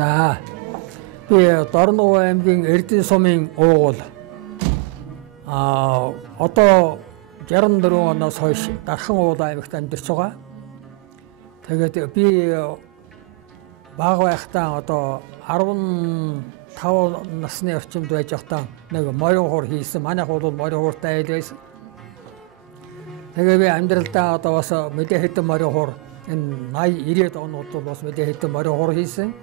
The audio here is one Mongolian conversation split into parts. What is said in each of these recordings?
За би Дорнов аймгийн Эрдэнэ сумын уугуул одоо 64 оноос хойш Дархан уул аймагт амьдарч байгаа. Тэгээд би бага байхдаа одоо 15 насны орчимд байж байхдаа нэг морин хуур хийсэн. Манайх бол морин хууртай айл байсан. Тэгээ би амьдралдаа одоо бас мэдээ хэдэн морин хуур энэ 80 90-ад онууд бол бас мэдээ хэдэн морин хуур хийсэн.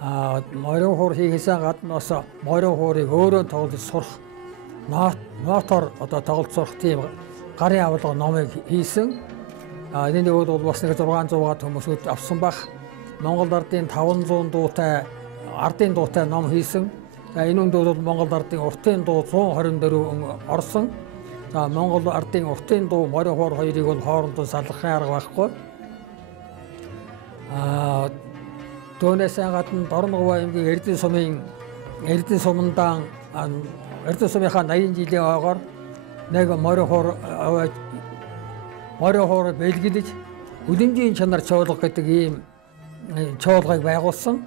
Морин хуур хийхээс гадна бас морин хуурыг өөрөө тоглож сурах нотор одоо тоглож сурах тийм гарын авалга номыг хийсэн. Энэ бол бас нэг 600-аад хүмүүсүүд авсан баг. Монгол ардын 500 дуутай ардын дуутай ном хийсэн. Энэ үнд бол Монгол ардын уртын дуу 124 орсон. За Монгол ардын уртын дуу морин хуур хоёрыг бол хоорондоо салгахын арга байхгүй. Түүнээс гадна Дорнов аймгийн Эрдэнэ сумынхаа 80 жилийн ойгоор нэг морин хуур бэлгэлж үлэмжийн чанар чуулга гэдэг ийм чуулгыг байгуулсан.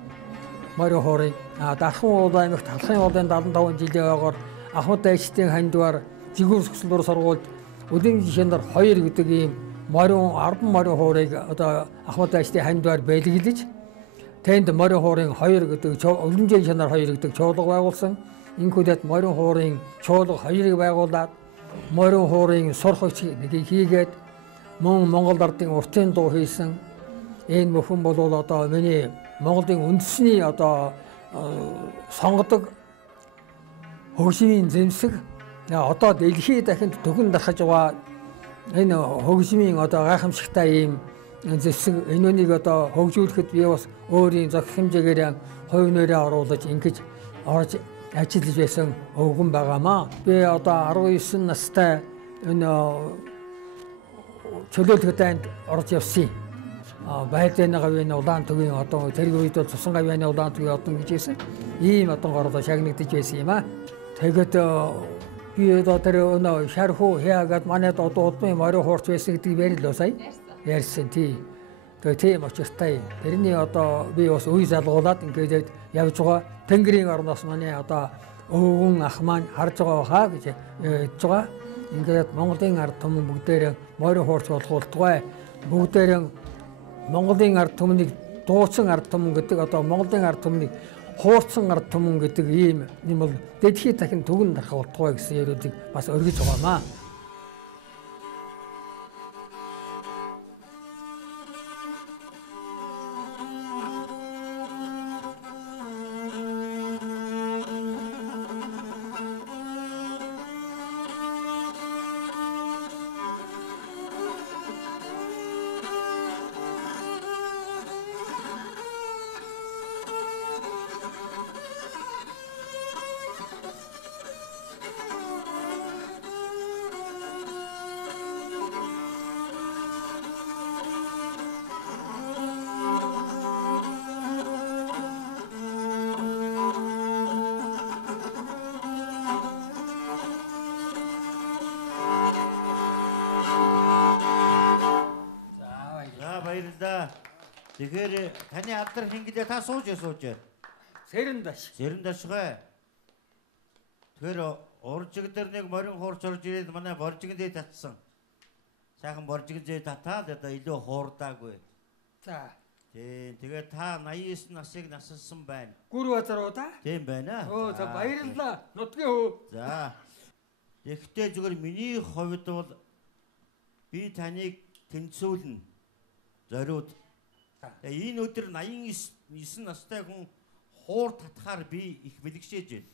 Морин хуурыг Дархан уул аймагт Халахын уулын 75 жилийн ойгоор Ахмад Айчдын хандвар жигүүр зөвслөөр сургуульд үлэмжийн чанар 2 гэдэг ийм ардан морин хуурыг одоо Ахмад Айчдын хандвар бэлгэлж тэнд морин хуурын 2 гэдэг үлэмжийн чанар 2 гэдэг чуулга байгуулсан. Инхүүдэд морин хуурын чуулга 2-ыг байгуулад морин хуурын сурах нэгийг хийгээд мөн Монгол ардын уртын дуу хийсэн. Энэ бүхэн бол одоо миний Монголын үндэсний одоо сонгодог хөгжмийн зэмсэг одоо дэлхийд дахинд төгөн дарахж байгаа энэ хөгжмийн одоо гайхамшигтай ийм зэвсэг энэнийг одоо хөгжүүлэхэд би бас өөрийн зохих хэмжээгээр хувь нэрээ оруулаж ингэж орж ажиллаж байсан өвгөн байгаамаа. Би одоо 19 настай энэ чөлөөлөх дайнд орж явсан. Байдлын гавьяаны улаан төвийн одоо тэр үед бол цусан гавьяаны улаан төвийн одон гэж хэлсэн. Ийм одонгоор одоо шагнагдаж байсан юм аа. Тэгээд би одоо тэр өнөө шархуу хяагаад манайд одоо удмын морин хуурч байсан гэдгийг ярил уу сая? Ярьсан тий. Тэгээ тийм очиртай. Тэрний одоо би бас үе залгуулад ингээд явж байгаа. Тэнгэрийн орноос манай одоо өвгөн ах маань харж байгаа хаа гэж ярьж байгаа. Ингээд Монголын ард түмэн бүгдээрээ морин хуурч болгоулдгаа. Бүгдээрээ Монголын ард түмнийг дууцсан ард түмэн гэдэг одоо Монголын ард түмнийг хуурцсан ард түмэн гэдэг ийм бол дэлхийд дахин төгөн дарах болтугай гэсэн яриудыг бас өргөж байгаамаа. Тэгэхээр таны алдар хингэлээ та сууж. Сэрэндаш гээ. Тэгэхээр уржиг дээр нэг морин хуурч орж ирээд манай боржигэн дээр татсан. Сайхан боржигэн дээр татаад одоо илүү хуурдаагүй. За. Тэгээд та 89 насыг насалсан байна. Гүр базар уу та? Тийм байна. За баярлалаа. Нутгийн хөв. За. Гэхдээ зүгээр миний хувьд бол би таныг тэнцүүлнэ. Зориуд. Энэ өдөр 89 настай хүн хуур татахаар би их бэлгшээж байна.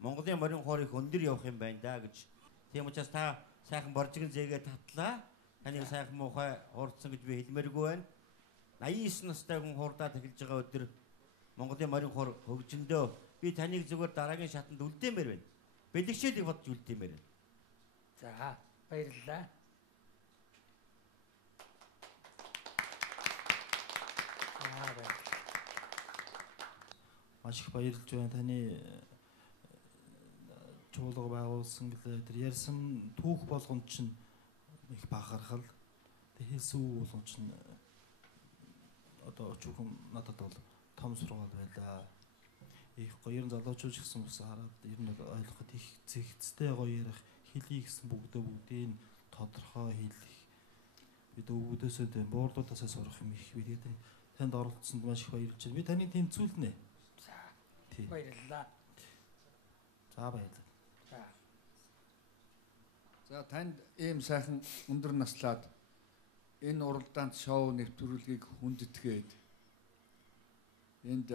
Монголын морин хуурыг өндөр явах юм байна да гэж. Тийм учраас та сайхан боржигэн зээгээ татлаа. Таныг сайхан муухай хуурцсан гэж би хэлмээргүй байна. 89 настай хүн хуурдаад эхэлж байгаа өдөр Монголын морин хуур хөгжөндөө би таныг зүгээр дараагийн шатанд үлдээмээр байна. Бэлгшээлийг бодж үлдээмээр байна. За баярлалаа. Маш их баярлж байна. Таны чуулга байгуулсан гэлээ тэр ярьсан түүх болгонд чинь их бахархал. Тэг хэлсэн үг болгонд чинь одоо өчүүхэн надад бол том сургаал байлаа. Их гоё ер нь залуучууд гэсэн бас хараад ер нь ойлгоход их зэгцтэй гоё ярих, хэлий гэсэн бүгдийг тодорхой хэлэх. Бид өвгдөөсөө тийм буурлуудаас сурах юм их бид танд оролцсонд маш их баярлж байна. Би таны тэнцвүүлнэ. За. Баярлалаа. За баярлалаа. За танд ийм сайхан өндөр наслаад энэ уралдаанд шоу нэвтрүүлгийг хүндэтгээд энд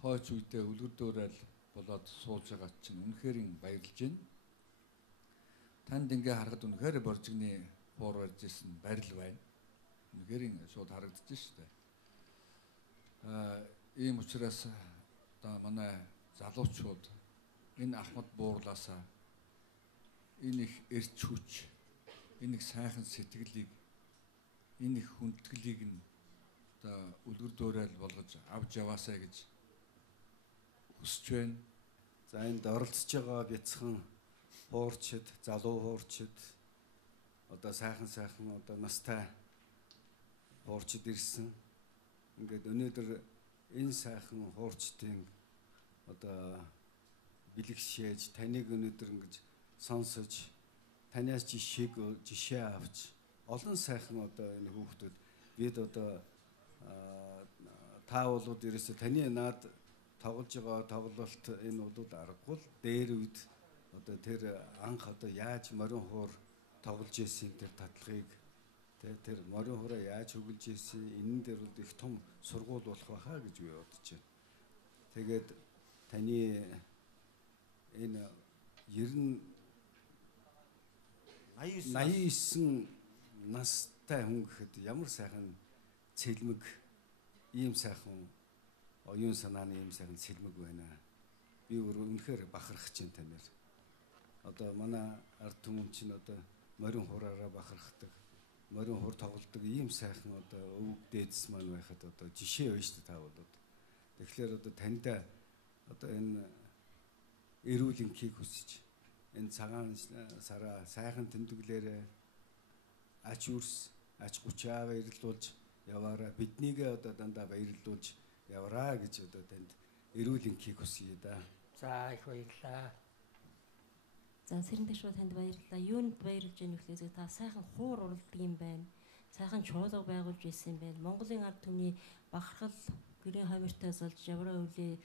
хойч үедээ үлгэр дуурайл болоод сууж байгаа чинь үнэхээр баярлж байна. Танд ингээ харахад үнэхээр боржигны буур барьж ирсэн барил байна. Үнэхээр шууд харагдаж штэ. Ийм учраас одоо манай залуучууд энэ ахмад буурлаасаа энэ их эрч хүч, энэ их сайхан сэтгэлийг, энэ их хүндэтгэлийг нь одоо үлгэр дуурайл болгож авч яваасаа гэж хүсэж байна. За энд оролцож байгаа бяцхан хуурчид, залуу хуурчид одоо сайхан одоо настай хуурчид ирсэн. Ингээд өнөөдөр энэ сайхан хуурчдын одоо бэлэгшээж таныг өнөөдөр ингэж сонсож танаас жишээ авч олон сайхан одоо энэ хүүхдүүд бид одоо та болоод ерөөсө таны наад тоглож байгаа тоглолт энэ удууд аргагүй л дээр үед одоо тэр анх одоо яаж морин хуур тоглож ийсэн тэр татлагыг тэр морин хуураа яаж хөглөж ийсэн энэ дээр бол их том сургууль болох байхаа гэж би бодож байна. Тэгээд таны энэ 89 настай хүн гэхэд ямар сайхан цэлмэг ийм сайхан оюун санааны ийм сайхан цэлмэг байна. Би үнэхээр бахархаж байна танаар. Одоо манай ард түмэн чинь одоо морин хуураараа бахархдаг, морин хуур тоглодог ийм сайхан одоо өвөг дээдс маань байхад одоо жишээ байна шүү дээ та болоод. Тэгэхээр одоо таньда одоо энэ эрүүл энхийг хүсэж энэ цагаан сараа сайхан тэмдэглээрээ ач үрс, ач гучаа баярлуулж яваараа биднийгээ одоо дандаа баярлуулж яваараа гэж одоо танд эрүүл энхийг хүсье да. За их баярлалаа. За Сэрэнтэй шууд танд баярлалаа. Юунд баярлж яах вэ? Та сайхан хуур уралдаг юм байна. Сайхан чуулга байгуулж ирсэн юм байна. Монголын ард түмний бахархал гэрээ хавиртаас олж явраа үлээ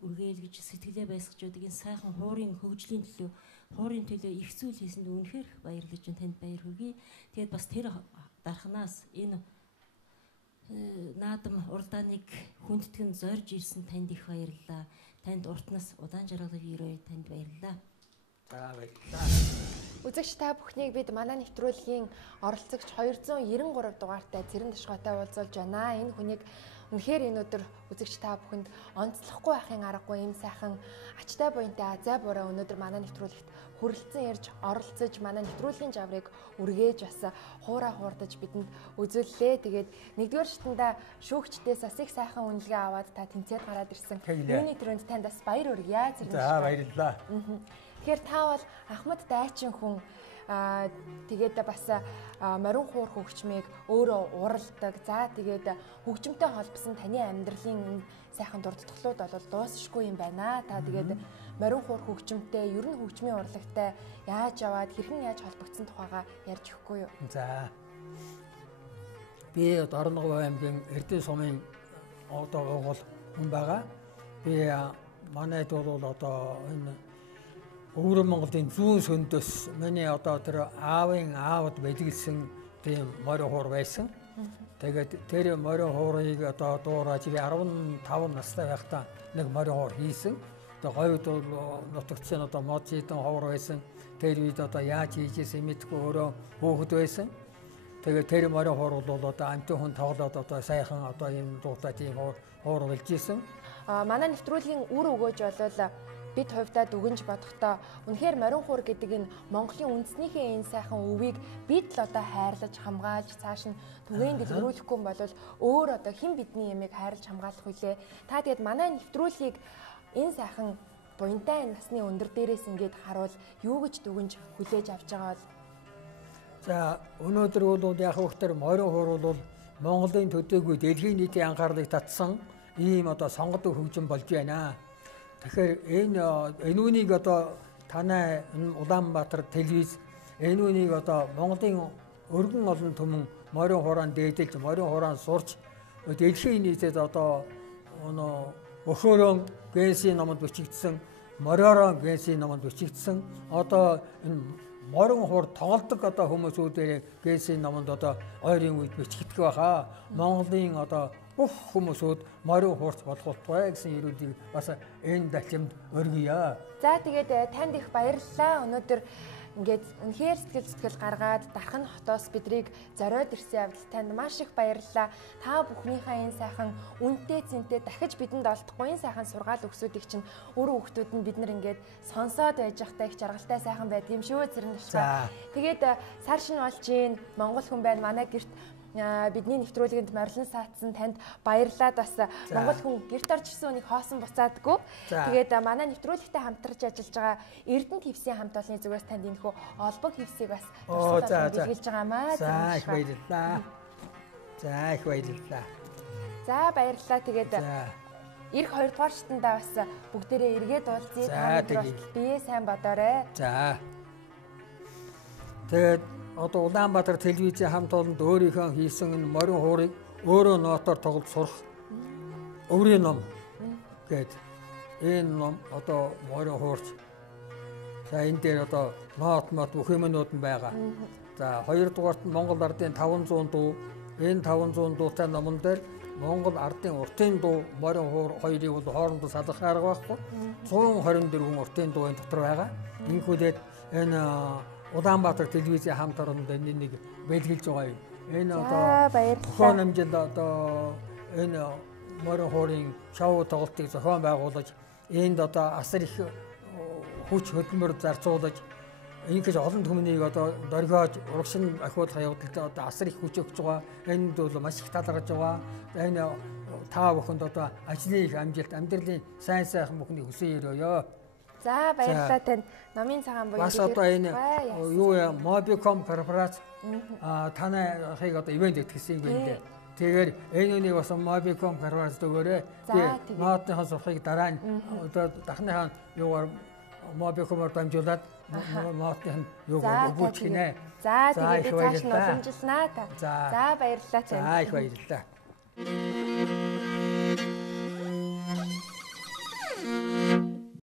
үргэлж сэтгэлээ байсгачдаг энэ сайхан хуурын хөгжлийн төлөө хуурын төлөө их зүйл хийсэнд үнэхээр баярлаж байна. Танд баяр хүргэе. Тэгээд бас тэр дархнаас энэ наадам уралдааныг хүндэтгэн зорж ирсэн танд их баярлалаа. Танд уртнаас удаан жаргалыг өрөө танд баярлалаа. За баярлалаа. Үзэгч та бүхнийг бид манай нэвтрүүлгийн оролцогч 293 дугаартай Цэрэн Дашгоотой уулзуулж байна. Энэ хүнийг үнэхээр энэ өдөр үзэгч та бүхэнд онцлохгүй байхын аргагүй юм сайхан ачтай буянтай азай буруу өнөөдөр манай нэвтрүүлэгт хүрэлцэн ирж оролцож манай нэвтрүүлгийн жаврыг үргээж бас хуураа хуурдаж бидэнд үзүүллээ. Тэгээд нэгдүгээр шатанда шүүгчдээс бас их сайхан үнэлгээ аваад та тэнцээд гараад ирсэн. Юуны төрөнд танд бас баяр хүргье. За баярлалаа. Тэгэхээр та бол Ахмад дайчин хүн тэгээд бас морин хуур хөгжмийг өөрөө уралдаг. За тэгээд хөгжмөнтэй холбосон таны амьдралын сайхан дурдтгалууд бол дуусахгүй юм байна. Та тэгээд морин хуур хөгжмөнтэй ер нь хөгжмийн урлагтай яаж яваад хэрхэн яаж холбогдсон тухайга ярьж өгөхгүй юу? За. Би Орногов аймгийн Эрдэнэ сумын одоо угуул хүн байгаа. Би манайд бол одоо энэ Өвөр Монголын зүүн сөндөөс миний одоо тэр аавын аавд бэлгэлсэн тийм морин хуур байсан. Тэгээд тэр морин хуурыг одоо дуурайж би 15 настай байхдаа нэг морин хуур хийсэн. Одоо говьд нутагтсан одоо мод зүйдэн хуур байсан. Тэр үед одоо яаж хийжсэн мэдгүй өөрөө хөөхд байсан. Тэгээд тэр морин хуур бол одоо амтын хүн тоглоод одоо сайхан одоо юм дуутай тийм хуур болж исэн. Манай нэвтрүүлгийн үр өгөөж болол бид хувьдаа дүгнж бодохдоо үнэхээр морин хуур гэдэг энэ Монголын үндэснийхээ энэ сайхан өвийг бид л одоо хайрлаж хамгаалж цааш нь түгээн дэлгэрүүлэхгүй юм бол өөр одоо хэн бидний ямиг хайрлаж хамгаалах вүлээ. Та тэгээд манай нэвтрүүлгийг энэ сайхан буянтай насны өндөр дээрээс ингээд харуул юу гэж дүгнж хүлээж авч байгаа бол за өнөөдөр бол яг хөөхтөр морин хуур бол Монголын төдийгүй дэлхийн нийтийн анхаарлыг татсан ийм одоо сонгодог хөгжим болж байна. Тэгэхээр энэ үнийг одоо танай Улаанбаатар телевиз энэ үнийг одоо Монголын өргөн олон түмэн морин хураан дээдэлж, морин хураан сурч дэлхийн нийтэд одоо өхөөрөө Генсийн номонд бичигдсэн, мориороо Генсийн номонд бичигдсэн одоо энэ морин хур тоглодог одоо хүмүүсүүдээр Генсийн номонд одоо ойрын үед бичигдэх байхаа. Монголын одоо бүх хүмүүсүүд морин хуурч болох бай гэсэн ерөөдийг бас энэ далхимд өргөё. За тэгээд танд их баярлалаа. Өнөөдөр ингээд үнэхээр сэтгэл гаргаад Дархан хотоос бидрийг зориод ирсэн явдал танд маш их баярлалаа. Та бүхнийхээ энэ сайхан үнэтэй зэнтэй дахиж бидэнд олдохгүй энэ сайхан сургаал өгсүүдийг чинь өөр хүүхдүүд нь бид нар ингээд сонсоод байж байхдаа их жаргалтай сайхан байдаг юм шүү зэрэг ташгаа. Тэгээд сар шин болж гин Монгол хүн байна. Манай гэрт бидний нэвтрүүлгэнд морилон саатсан танд баярлалаа. Бас Монгол хүн гэрт орж ирсэн үнийг хоосон буцаадгүй. Тэгээд манай нэвтрүүлэгтэй хамтарч ажиллаж байгаа Эрдэнэт хевсийн хамт олонны зүгээс танд энэхүү олбог хевсийг бас бэлгэлж байгаамаа. За их баярлалаа. За их баярлалаа. За баярлалаа. Тэгээд эх 2 дугаар шатндаа бас бүгдээрээ эргээд уулзъя. Та бүхэн бие сайн бодоорой. За. Тэгээд одоо Улаанбаатар телевизийн хамт олонд өөрийнхөө хийсэн энэ морин хуурыг өөрөө нотоор тоглож сурах өврийн ном гэдэг энэ ном одоо морин хуурч. За энэ дээр одоо нот бүх юмнууд нь байгаа. За 2 дугаарт Монгол ардын 500 дуу. Энэ 500 дуутай номон дээр Монгол ардын уртын дуу морин хуур хоёрыг бол хоорондоо салгах арга байхгүй. 124 уртын дуу энэ дотор байгаа. Инхүүлээд энэ Улаанбаатар телевизийн хамт олонд энэ нэг бэлгэлж байгаа юм. Энэ одоо зохион намжинд одоо энэ морин хуурын шоу тоглолтыг зохион байгуулж энд одоо асар их хүч хөдөлмөр зарцуулж ингэж олон түмнийг одоо дөргиож урагшин ахиулах явдалд одоо асар их хүч өгч байгаа. Энд бол маш их талархаж байгаа. Энэ та бүхэнд одоо ажлын их амжилт, амьдралын сайн сайхан бүхний хүсэн өрөөё. За баярлалаа танд. Номын цагаан буюу бас одоо энэ юу Mobicom корпорац танайхыг одоо ивент итгэсэн юм байна. Тэгэхээр энэ үнийг бас Mobicom корпорац дөгөөрэй. Би ноотныхаа сурахыг дараа нь одоо дахныхаа юугаар Mobicom-оор дамжуулаад ноотных нь юугаар өгүүлж гинэ. За тэгээд цааш нь уламжилнаа та. За баярлалаа танд. За их баярлалаа.